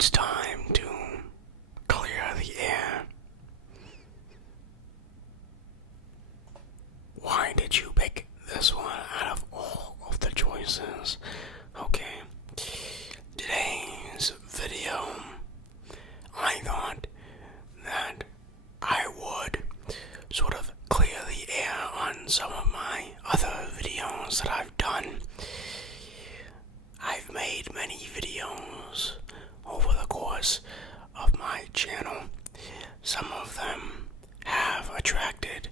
It's time to clear the air. Why did you pick this one out of all of the choices? Okay, today's video, I thought that I would sort of clear the air on some of my other videos that I've done. I've made many videos over the course of my channel. Some of them have attracted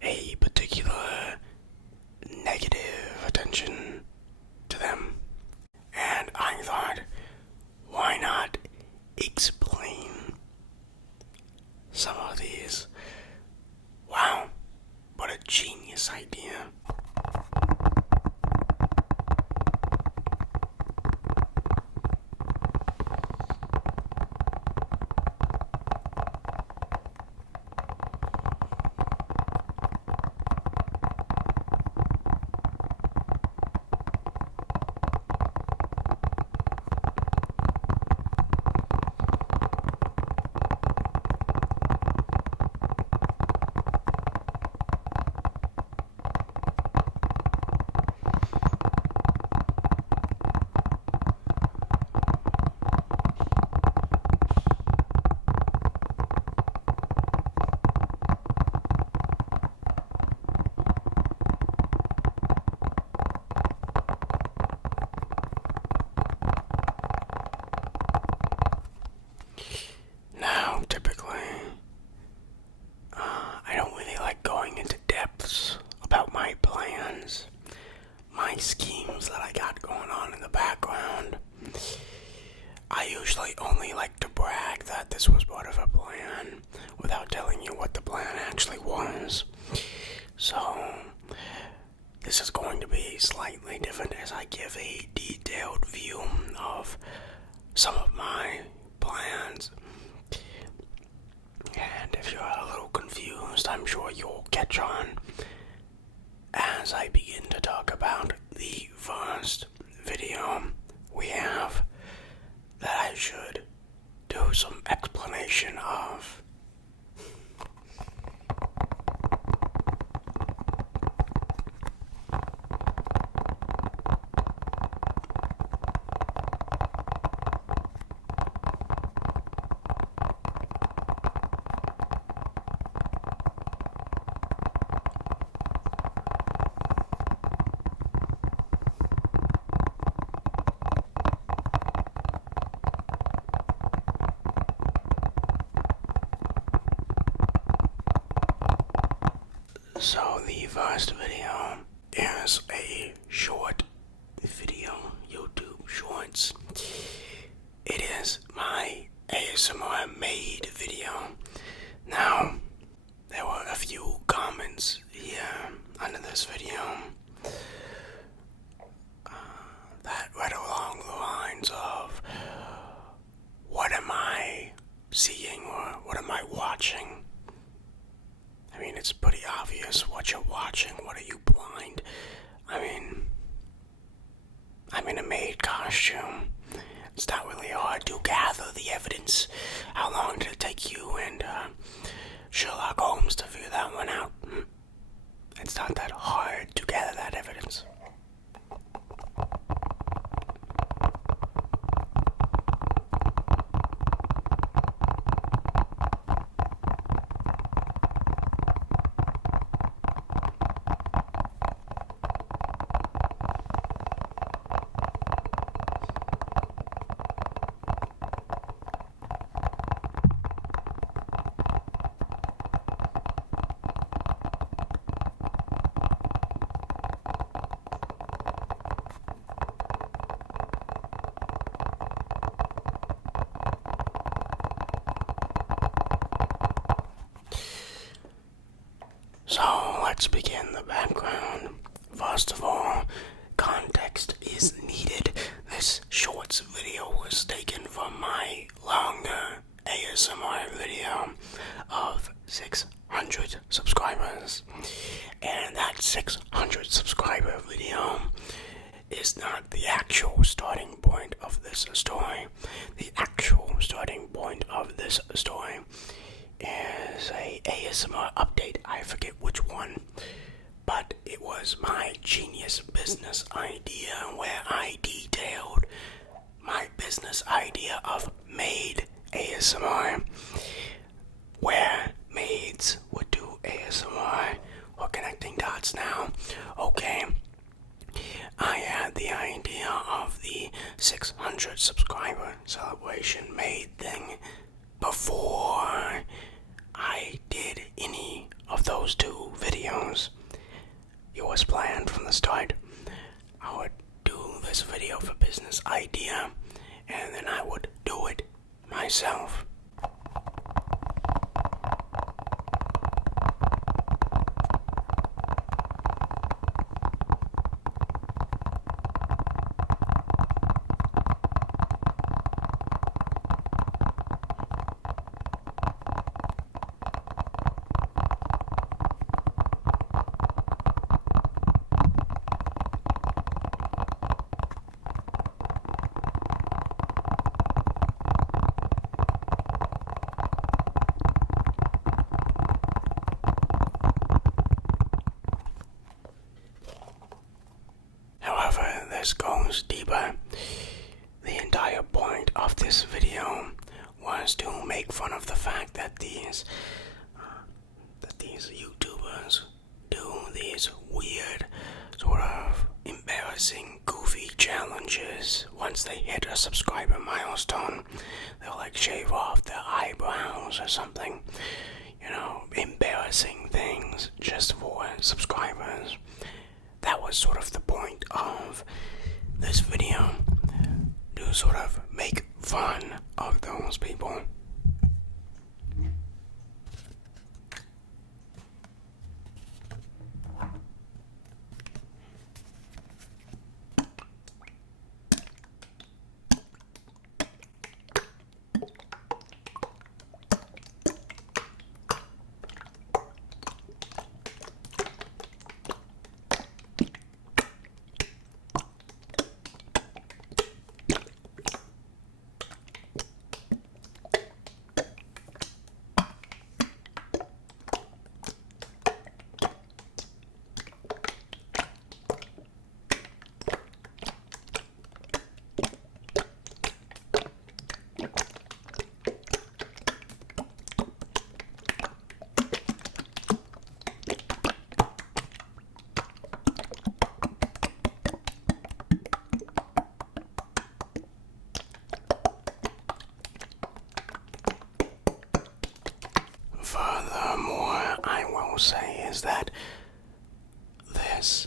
a particular negative attention to them, and I thought, why not explain some of these? Wow, what a genius idea. Now, typically, I don't really like going into depths about my plans, my schemes that I got going on in the background. I usually only like to brag that this was part of a plan without telling you what the plan actually was. So, this is going to be slightly different as I give a detailed view of some of my plans. And if you're a little confused, I'm sure you'll catch on as I begin to talk about the first video we have that I should do some explanation of. So the first video is a short video, YouTube Shorts. It is my ASMR maid video. Now, there were a few comments here under this video that read along the lines of, what am I seeing or what am I watching? I mean, it's pretty obvious what you're watching. What are you, blind? I mean, I'm in a maid costume. It's not really hard to gather the evidence. How long did it take you and Sherlock Holmes to figure that one out? It's not that hard to gather that evidence. So let's begin the background. First of all, context is needed. This shorts video was taken from my longer ASMR video of 600 subscribers. And that 600 subscriber video is not the actual starting point of this story. The actual starting point of this story is a ASMR update. I forget which one, but it was my genius business idea where I detailed my business idea of maid ASMR, where maids would do ASMR. We're connecting dots now. Okay. I had the idea of the 600 subscriber celebration maid thing before I did any of those two videos. It was planned from the start. I would do this video for business idea, and then I would do it myself. However, this goes deeper. The entire point of this video was to make fun of the fact that these YouTubers do these weird, sort of embarrassing, goofy challenges. Once they hit a subscriber milestone, they'll like shave off their eyebrows or something. You know, embarrassing things just for subscribers. That was sort of the point of this video, to sort of make fun of those people. Furthermore, I will say is that this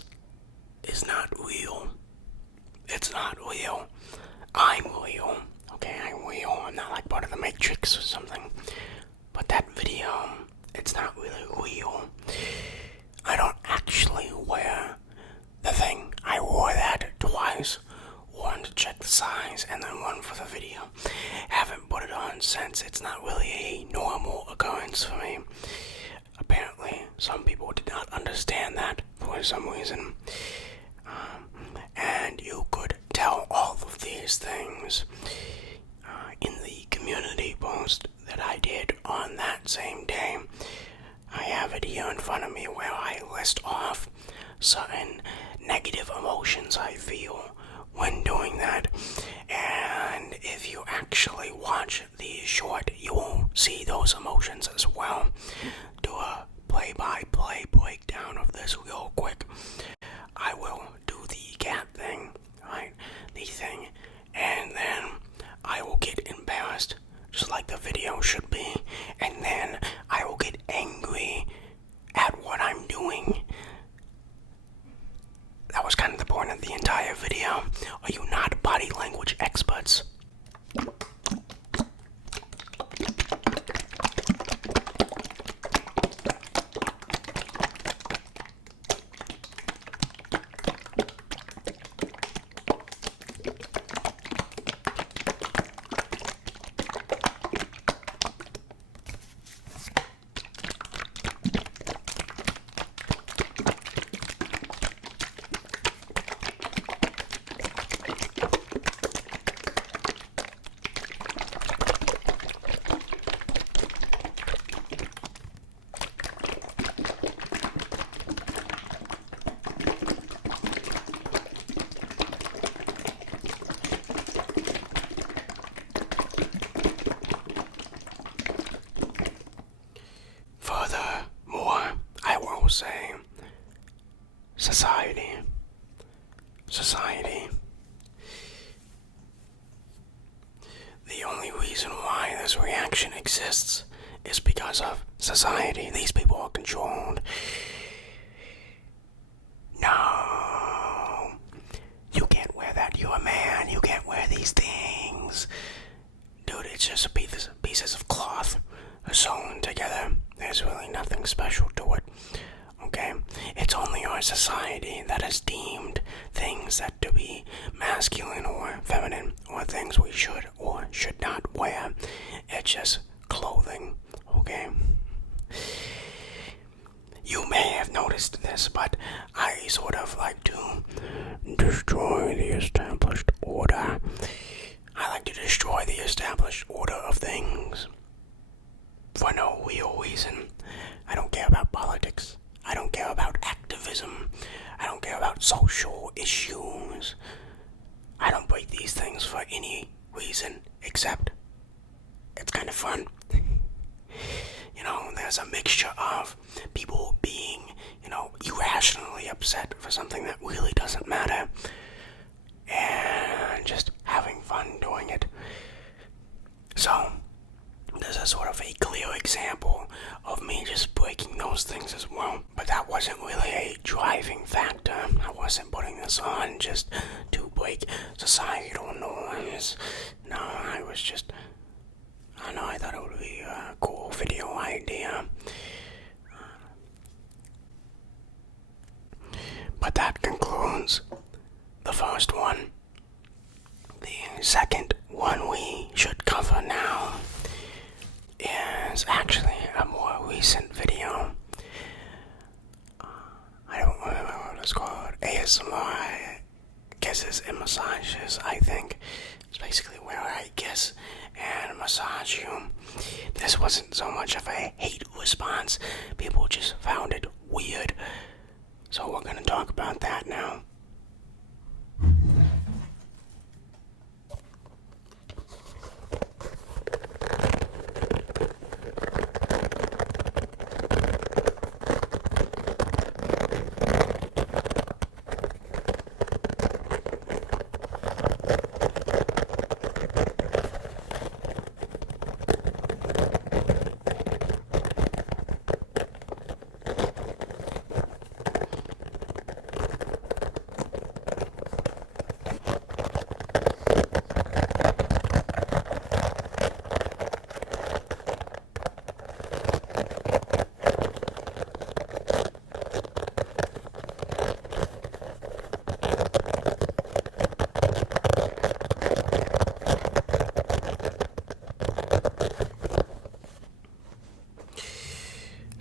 is not real. It's not real. I'm real. Okay, I'm real. I'm not like part of the Matrix or something. But that video, it's not really real. I don't actually wear the thing. I wore that twice. One to check the size and then one for the video. Haven't put it on since. It's not really a normal occurrence for me. Apparently, some people did not understand that for some reason. And you could tell all of these things in the community post that I did on that same day. I have it here in front of me where I list off certain negative emotions I feel when doing that. And if you actually watch the short, you will see those emotions as well. Do a play-by-play breakdown of this real quick. I will do the cat thing, right? The thing. And then I will get embarrassed, just like the video should be. And then I will get angry at what I'm doing. That was kind of the point of the entire video. Are you not body language experts? Society. Society. The only reason why this reaction exists is because of society. These people are controlled. No. You can't wear that. You're a man. You can't wear these things. Dude, it's just pieces of cloth sewn together. There's really nothing special to it. Okay? It's only our society that has deemed things that to be masculine or feminine, or things we should or should not wear. It's just clothing. Okay? You may have noticed this, but I sort of like to destroy the established order. I like to destroy the established order of things for no real reason. I don't care about politics. I don't care about activism. I don't care about social issues. I don't break these things for any reason except it's kind of fun. You know, there's a mixture of people being, irrationally upset for something that really doesn't matter, and just having fun doing it. So, this is sort of a clear example of me just breaking those things as well. But that wasn't really a driving factor. I wasn't putting this on just to break societal norms. No, I was just... I thought it would be a cool video idea. But that concludes the first one. The second one we should cover now is actually a more recent video. I don't remember what it's called. ASMR kisses and massages, I think. It's basically where I kiss and massage you. This wasn't so much of a hate response. People just found it weird. So we're gonna talk about that now.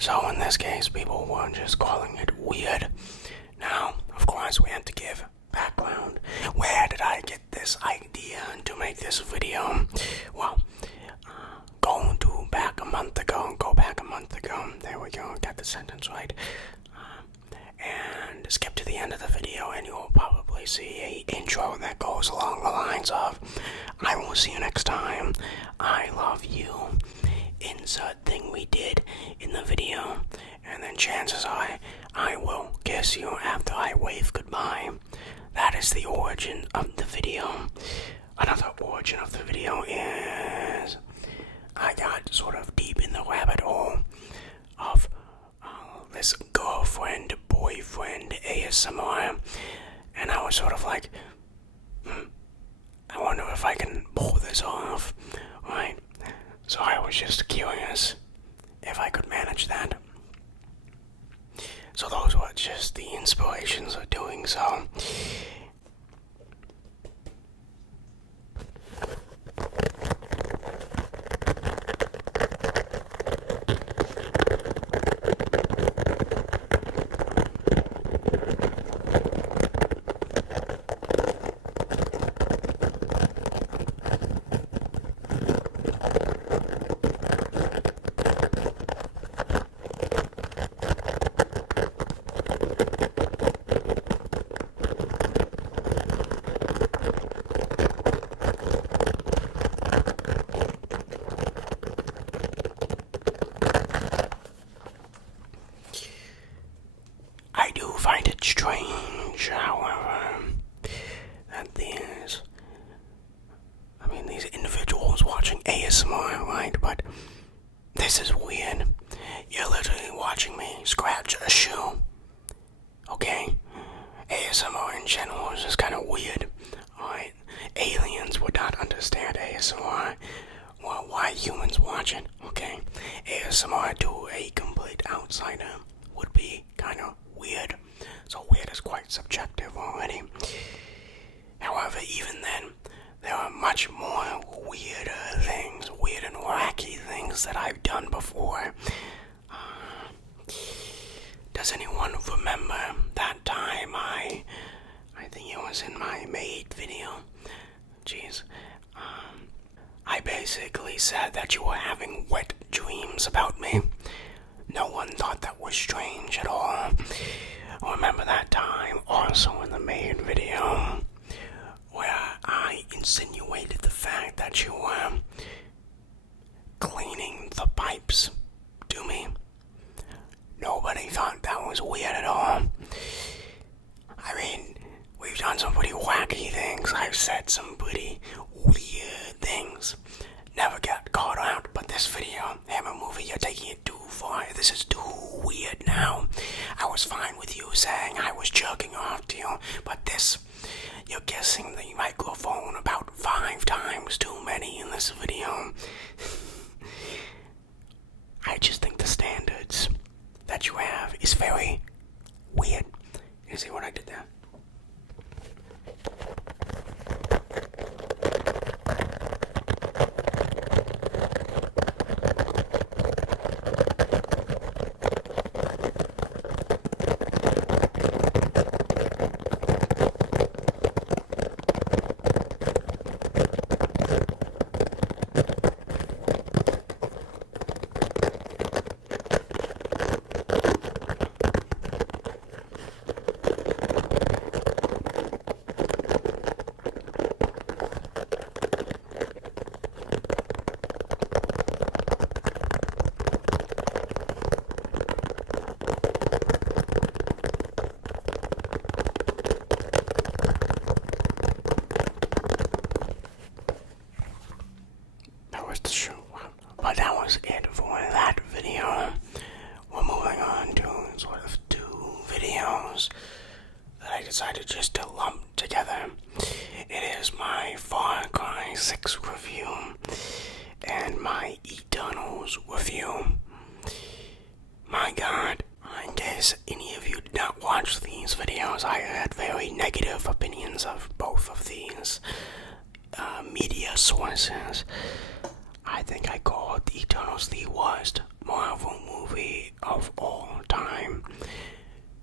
So in this case, people were just calling it weird. Now, of course, we had to give background. Where did I get this idea to make this video? Well, go back a month ago. There we go, got the sentence right. And skip to the end of the video and you'll probably see a intro that goes along the lines of, I will see you next time. I love you. Insert thing we did in the video, and then chances are I will kiss you after I wave goodbye. That is the origin of the video. Another origin of the video is I got sort of deep in the rabbit hole of this girlfriend, boyfriend ASMR, and I was sort of like, I wonder if I can pull this off, right? So I was just curious if I could manage that. So those were just the inspirations of doing so. watching me scratch a shoe. Okay? ASMR in general is just kind of weird. Alright? Aliens would not understand ASMR. Well, why humans watch it? Okay? ASMR to a complete outsider would be kind of weird. So weird is quite subjective already. However, even then, there are much more weirder things, weird and wacky things that I've done before. Does anyone remember that time I think it was in my maid video. Jeez. I basically said that you were having wet dreams about me. No one thought that was strange at all. Remember that time also in the maid video where I insinuated the fact that you were cleaning the pipes to me? Nobody thought that was weird at all. I mean, we've done some pretty wacky things. I've said some pretty weird things. Never got caught out, but this video, Hammer Movie, you're taking it too far. This is too weird now. I was fine with you saying I was jerking off to you, but this, you're kissing the microphone about 5 times too many in this video. I just think the standards that you have is very weird. You see what I did there? But that was it for that video. We're moving on to sort of 2 videos that I decided just to lump together. It is my Far Cry 6 review and my Eternals review. My god, in case any of you did not watch these videos, I had very negative opinions of both of these media sources. I think I called The Eternals the worst Marvel movie of all time,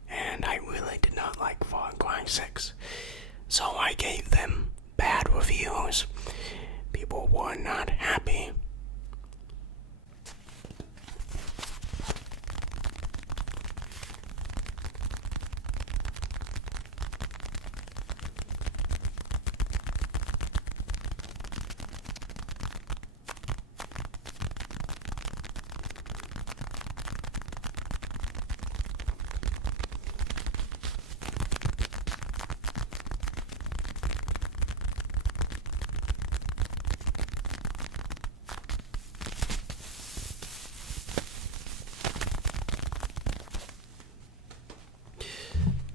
and I really did not like Far Cry 6, so I gave them bad reviews. People were not happy.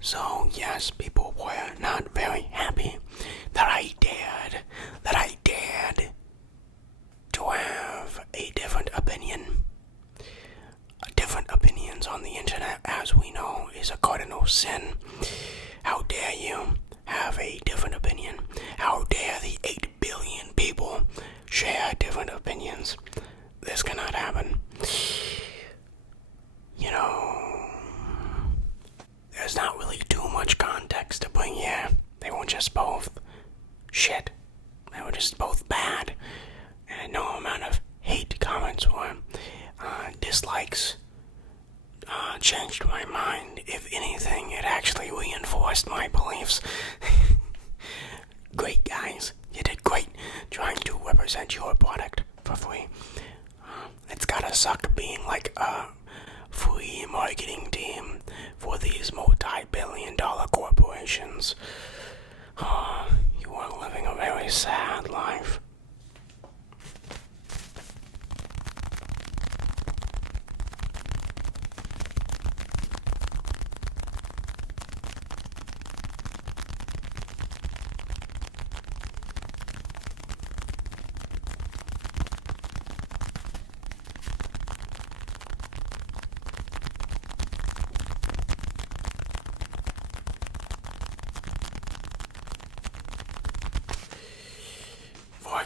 So yes, people were not very happy that I dared to have a different opinion. Different opinions on the internet, as we know, is a cardinal sin. How dare you have a different opinion? How dare the 8 billion people share different opinions? This cannot happen. You know, there's not really too much context to bring here. They were just both shit. They were just both bad. And no amount of hate comments or dislikes changed my mind. If anything, it actually reinforced my beliefs. Great, guys. You did great trying to represent your product for free. It's gotta suck being like a free marketing team for these multi-billion-dollar corporations. You are living a very sad life.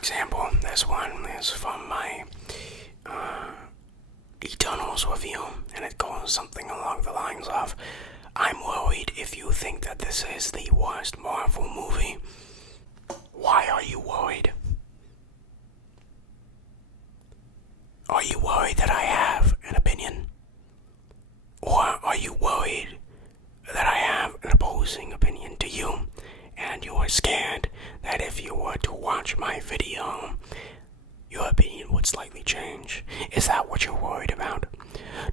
example, this one is from my Eternals review, and it goes something along the lines of, I'm worried if you think that this is the worst Marvel movie. Why are you worried? Are you worried that I have an opinion? Or are you worried that I have an opposing opinion to you, and you are scared that if you were to watch my video, your opinion would slightly change? Is that what you're worried about?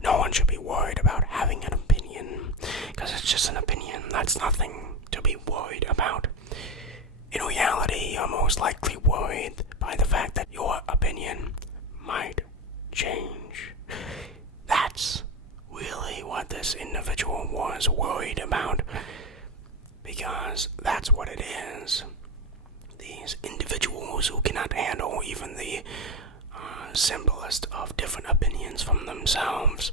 No one should be worried about having an opinion, because it's just an opinion. That's nothing to be worried about. In reality, you're most likely worried by the fact that your opinion might change. That's really what this individual was worried about, because that's what it is. These individuals who cannot handle even the simplest of different opinions from themselves,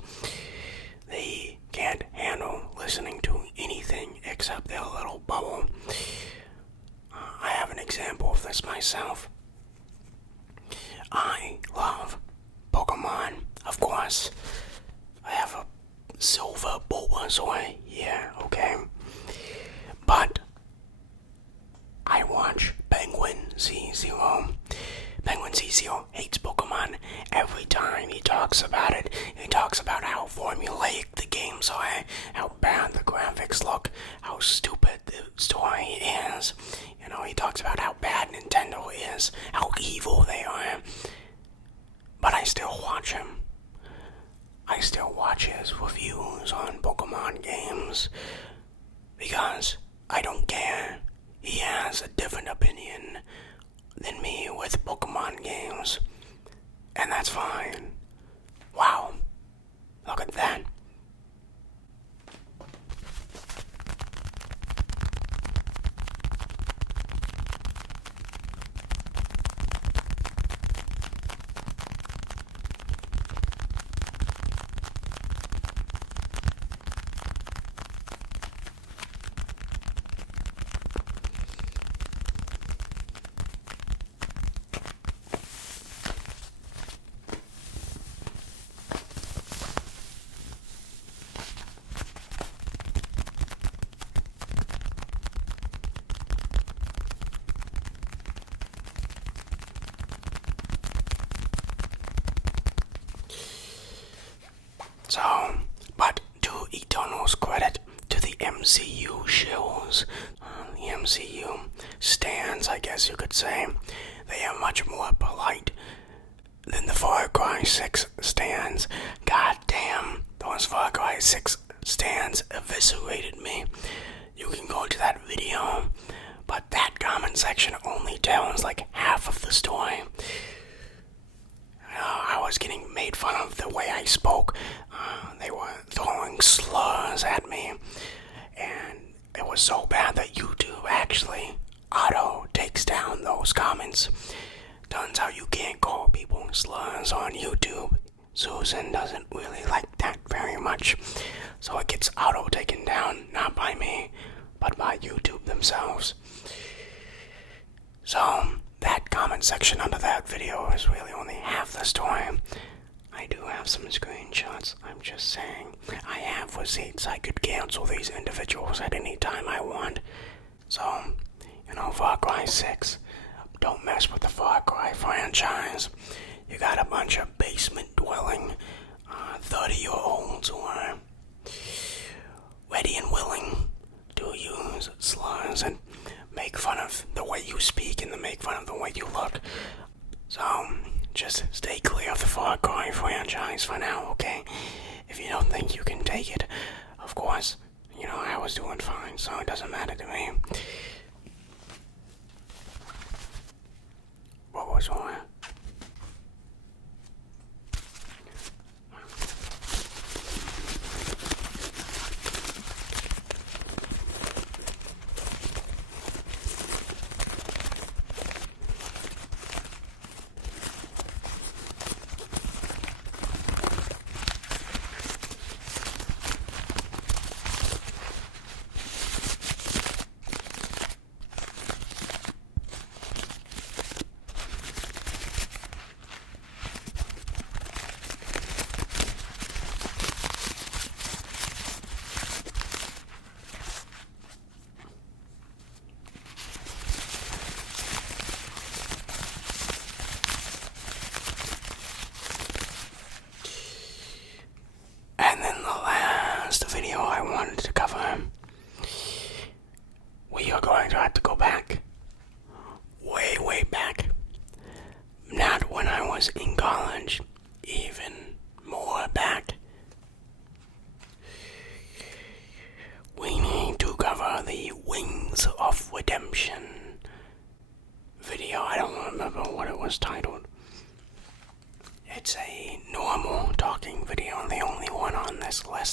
they can't handle listening to anything except their little bubble. I have an example of this myself. I love Pokemon, of course. I have a silver Bulbasaur, yeah, okay. But I watch Penguin Z0. Penguin Z0 hates Pokemon. Every time he talks about it, he talks about how formulaic the games are, how bad the graphics look, how stupid the story is. You know, he talks about how bad Nintendo is, how evil they are. But I still watch him. I still watch his reviews on Pokemon games, because I don't care. He has a different opinion than me with Pokemon games, and that's fine. Wow, look at that. So, but to Eternal's credit, to the MCU shills, the MCU stands, I guess you could say, they are much more polite than the Far Cry 6 stands. God damn, those Far Cry 6 stands eviscerated me. You can go to that video, but that comment section only tells like half of the story. I was getting made fun of the way I spoke. They were throwing slurs at me, and it was so bad that YouTube actually auto takes down those comments. Turns out you can't call people slurs on YouTube. Susan doesn't really like that very much, so it gets auto taken down, not by me, but by YouTube themselves. So that comment section under that video is really only half the story. I do have some screenshots, I'm just saying. I have receipts. I could cancel these individuals at any time I want. So, you know, Far Cry 6, don't mess with the Far Cry franchise. You got a bunch of basement-dwelling 30-year-olds who are ready and willing to use slurs and make fun of the way you speak and make fun of the way you look. So, just stay clear of the Far Cry franchise for now, okay? If you don't think you can take it, of course, you know, I was doing fine, so it doesn't matter to me. What was wrong?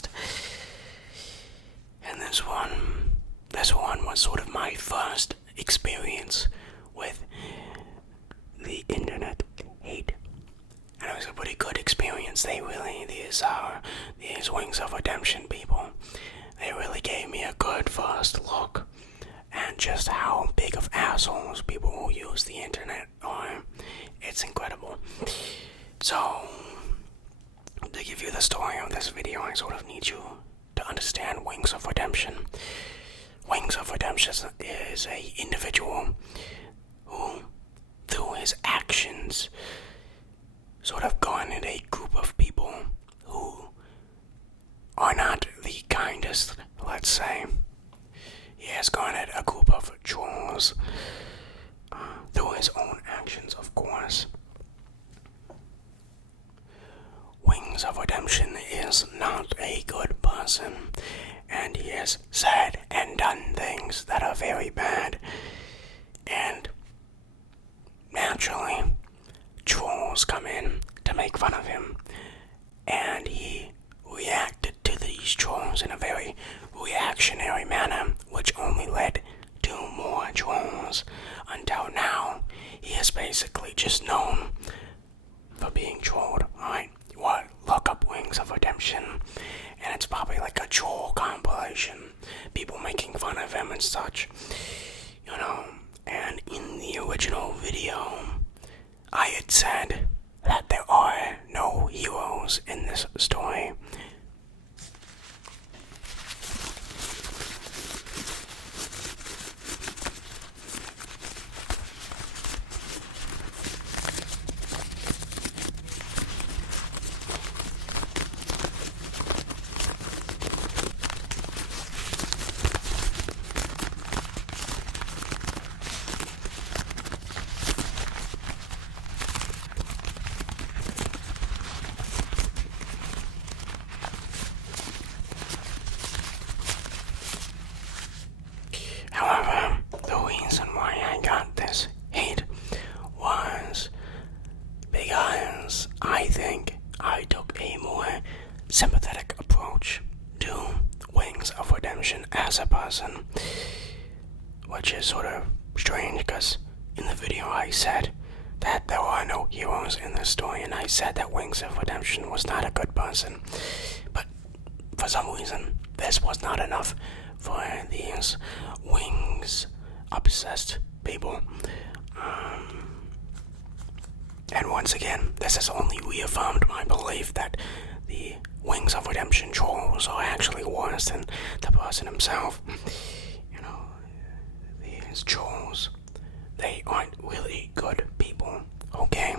past. And this one was sort of my first experience with the internet hate. And it was a pretty good experience. These Wings of Redemption people, they really gave me a good first look at just how big of assholes people who use the internet are. It's incredible. So, to give you the story of this video, I sort of need you to understand Wings of Redemption. Wings of Redemption is a individual who, through his actions, sort of garnered a group of people who are not the kindest, let's say. He has garnered a group of trolls through his own actions, of course. Wings of Redemption is not a good person, and he has said and done things that are very bad. And naturally, trolls come in to make fun of him, and he reacted to these trolls in a very reactionary manner, which only led to more trolls, until now he is basically just known for being trolled. Alright, look up Wings of Redemption, and it's probably like a troll compilation, people making fun of him and such, and in the original video I had said that there are no heroes in this story. However, the reason why I got this hate was because I think I took a more sympathetic approach to Wings of Redemption as a person, which is sort of strange because in the video I said that there are no heroes in this story, and I said that Wings of Redemption was not a good person, but for some reason this was not enough for these Wings obsessed people. And once again, this has only reaffirmed my belief that the Wings of Redemption trolls are actually worse than the person himself. These trolls, they aren't really good people, okay?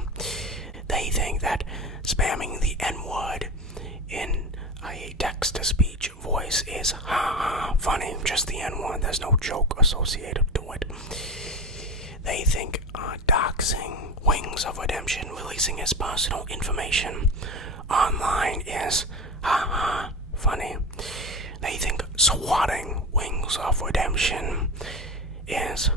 They think that spamming the N-word in a text-to-speech voice is funny, just the N-word, there's no joke associated to it. They think doxing Wings of Redemption, releasing his personal information online is funny. They think swatting Wings of Redemption is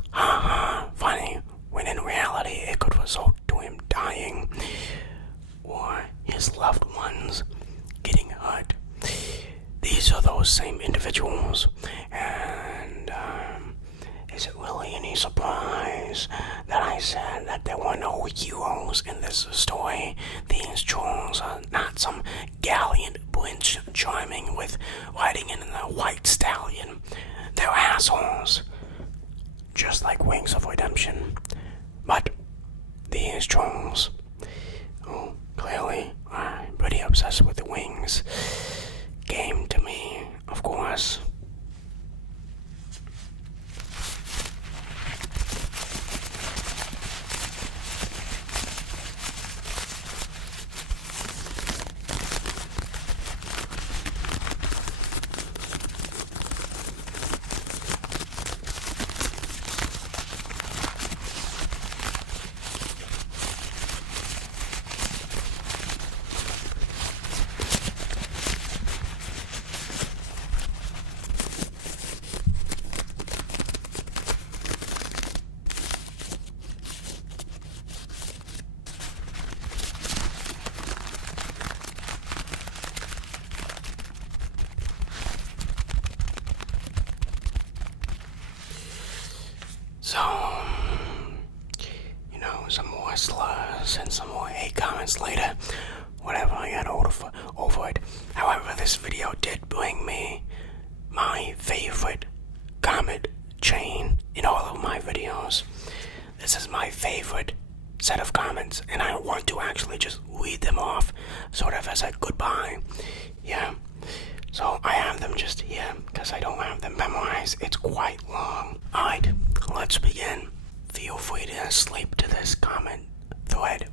funny, when in reality it could result to him dying or his loved ones getting hurt. These are those same individuals, and is it really any surprise that I said that there were no heroes in this story? These trolls are not some gallant Prince Charming with riding in a white stallion. They're assholes, just like Wings of Redemption. But these trolls, who clearly are pretty obsessed with the wings, came to me, of course. slurs and some more hate comments later. Whatever, I got over it. However, this video did bring me my favorite comment chain in all of my videos. This is my favorite set of comments, and I want to actually just read them off, sort of as a goodbye. Yeah. So I have them just here, because I don't have them memorized. It's quite long. Alright, let's begin. Feel free to sleep to this comment thread.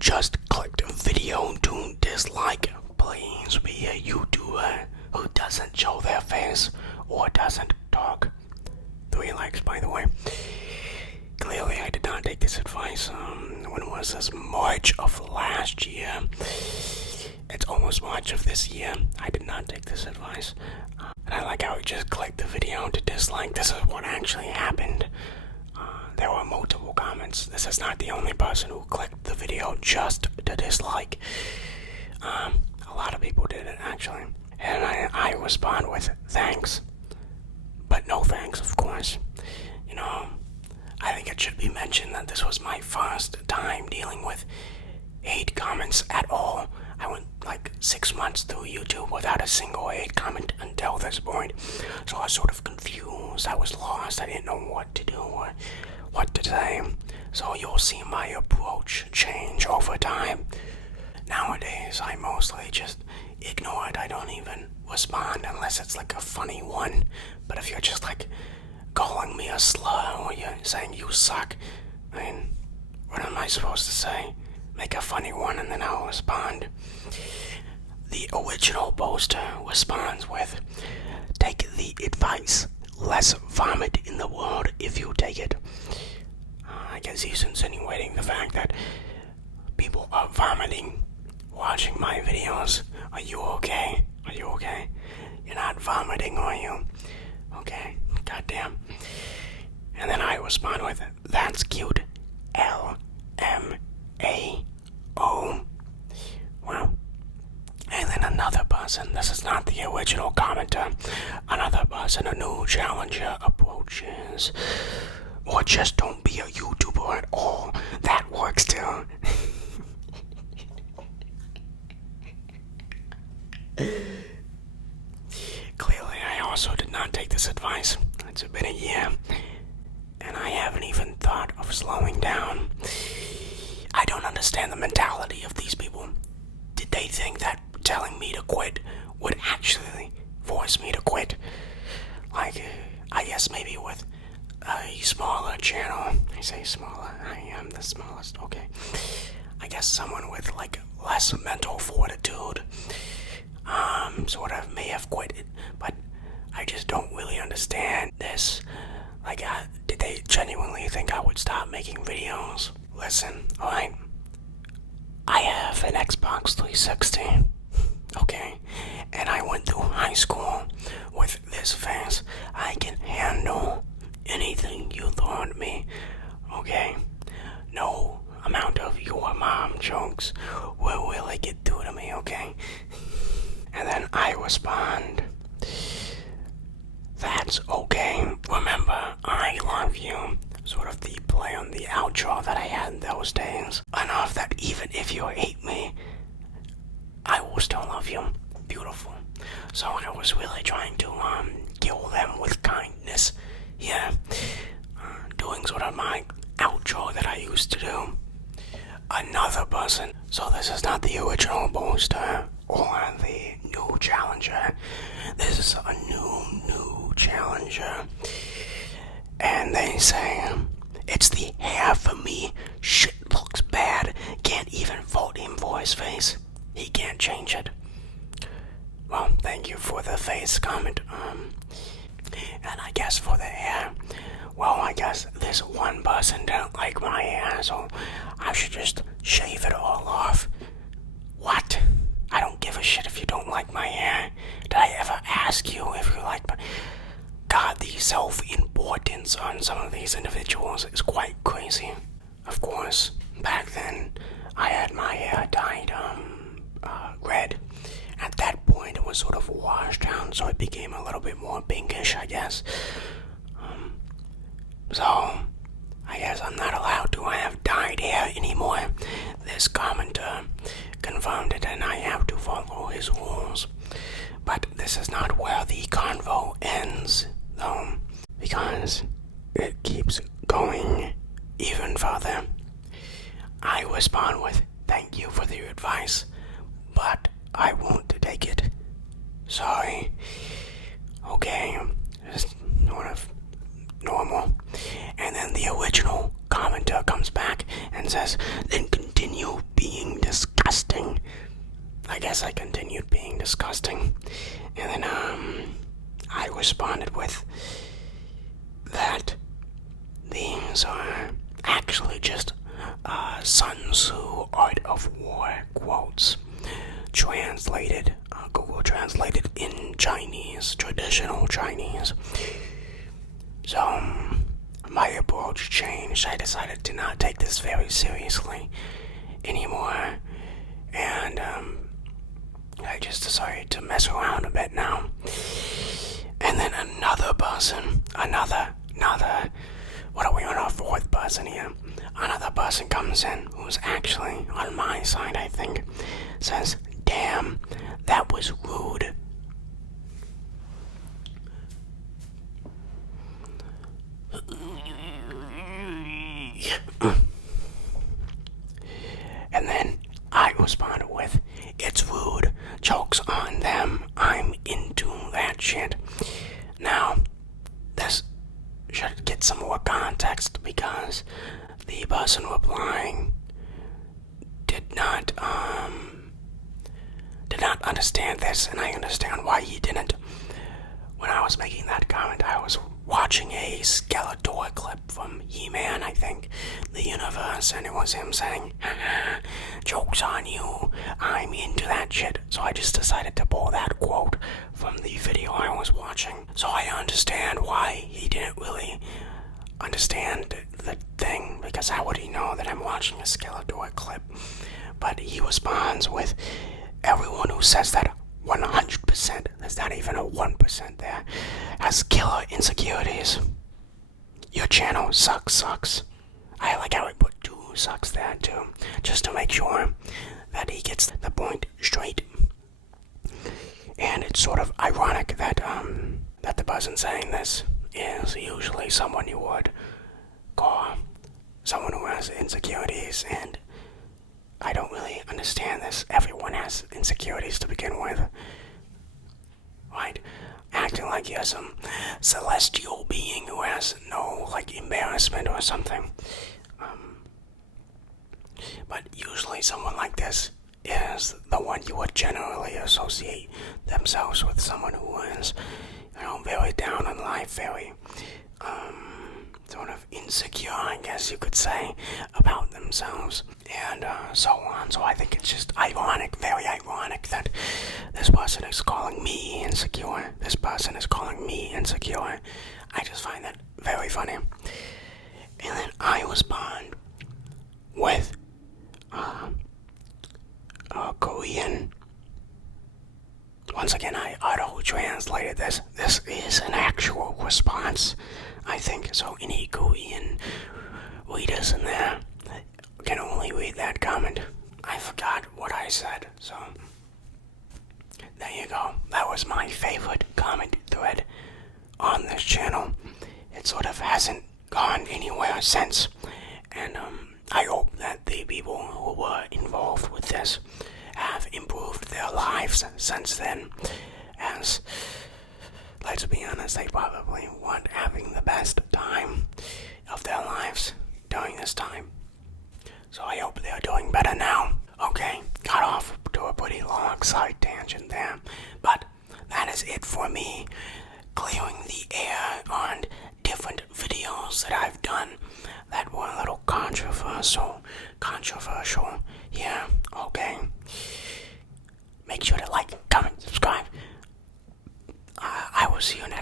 Just clicked video to dislike. Please be a YouTuber who doesn't show their face or doesn't talk. 3 likes, by the way. Clearly, I did not take this advice. When was this? March of last year. It's almost March of this year. I did not take this advice. And I like how we just clicked the video to dislike. This is what actually happened. There were multiple comments. This is not the only person who clicked the video just to dislike. A lot of people did it, actually. And I respond with thanks. But no thanks, of course. You know, I think it should be mentioned that this was my first time dealing with hate comments at all. I went like 6 months through YouTube without a single hate comment until this point. So I was sort of confused. I was lost. I didn't know what to do or what to say. So you'll see my approach change over time. Nowadays, I mostly just ignore it. I don't even respond unless it's like a funny one. But if you're just like calling me a slur or you're saying you suck, I mean, what am I supposed to say? Make a funny one and then I'll respond. The original poster responds with, take the advice, less vomit in the world if you take it. I guess he's insinuating the fact that people are vomiting watching my videos. Are you okay? Are you okay? You're not vomiting, are you? Okay, goddamn. And then I respond with, that's cute. LMAO. Well, and then another person, this is not the original commenter, another person, a new challenger approaches. Or just don't be a YouTuber at all. That works too. Clearly, I also did not take this advice. It's been a year, and I haven't even thought of slowing down. I don't understand the mentality of these people. Did they think that telling me to quit would actually force me to quit? Like, I guess maybe with a smaller channel. I say smaller, I am the smallest, okay. I guess someone with like less mental fortitude sort of may have quit it, but I just don't really understand this. Like, did they genuinely think I would stop making videos? Listen, alright, I have an Xbox 360, okay, and I went through high school with this face. I can handle anything you throw at me, okay? No amount of your mom jokes will really get through to me, okay? And then I respond, that's okay. Remember, I love you. Sort of the play on the outro that I had in those days. Enough that even if you hate me, I will still love you. Beautiful. So I was really trying to kill them with kindness. Yeah. Doing sort of my outro that I used to do. Another person. So this is not the original poster or the new challenger. This is a new challenger. And they say, it's the hair for me. Shit looks bad. Can't even vote him for his face. He can't change it. Well, thank you for the face comment. And I guess for the hair, well, I guess this one person didn't like my hair, so I should just shave it all off. What? I don't give a shit if you don't like my hair. Did I ever ask you if you like my... God, the self-importance on some of these individuals is quite crazy. Of course, back then, I had my hair dyed, red. At that point, it was sort of washed down, so it became a little bit more pinkish, I guess. So, I guess I'm not allowed to have dyed hair anymore. This commenter confirmed it and I have to follow his rules. But this is not where the convo ends, though, because it keeps going even further. I respond with, "Thank you for the advice, but I won't take it. Sorry." Okay, just sort of normal. And then the original commenter comes back and says, "Then continue being disgusting." I guess I continued being disgusting. And then I responded with that these are actually just Sun Tzu Art of War quotes translated, Google translated in Chinese, traditional Chinese. So my approach changed. I decided to not take this very seriously anymore, and I just decided to mess around a bit now. And then another person, what are we on our fourth person here? Another person comes in who's actually on my side, I think, says, "Damn, that was rude." And then I responded with, "It's rude. Joke's on them. I'm into that shit." Now, this should get some more context because the person replying did not understand this, and I understand why he didn't. When I was making that comment, I was watching a Skeletor clip from He-Man, I think, the universe, and it was him saying, "Joke's on you, I'm into that shit." So I just decided to pull that quote from the video I was watching. So I understand why he didn't really understand the thing, because how would he know that I'm watching a Skeletor clip? But he responds with, "Everyone who says that 100%, there's not even a 1% there, has killer insecurities. Your channel sucks." I like how he put 2 sucks there too, just to make sure that he gets the point straight. And it's sort of ironic that the person saying this is usually someone you would call someone who has insecurities, and I don't really understand this. Everyone has insecurities to begin with, right? Acting like you're some celestial being who has no, embarrassment or something. But usually someone like this is the one you would generally associate themselves with, someone who is, very down on life, very, sort of insecure, I guess you could say, about themselves, and so on. So I think it's just ironic, very ironic, that this person is calling me insecure. This person is calling me insecure. I just find that very funny. And then I respond with Korean. Once again, I auto-translated this. This is an actual response, I think. So any Korean readers in there can only read that comment. I forgot what I said, so there you go. That was my favorite comment thread on this channel. It sort of hasn't gone anywhere since, and I hope that the people who were involved with this have improved their lives since then, as, let's be honest, they probably weren't having the best time of their lives during this time. So I hope they're doing better now. Okay, got off to a pretty long side tangent there, but that is it for me, clearing the air on different videos that I've done that were a little controversial. Yeah, okay. Make sure to like, comment, subscribe. I will see you next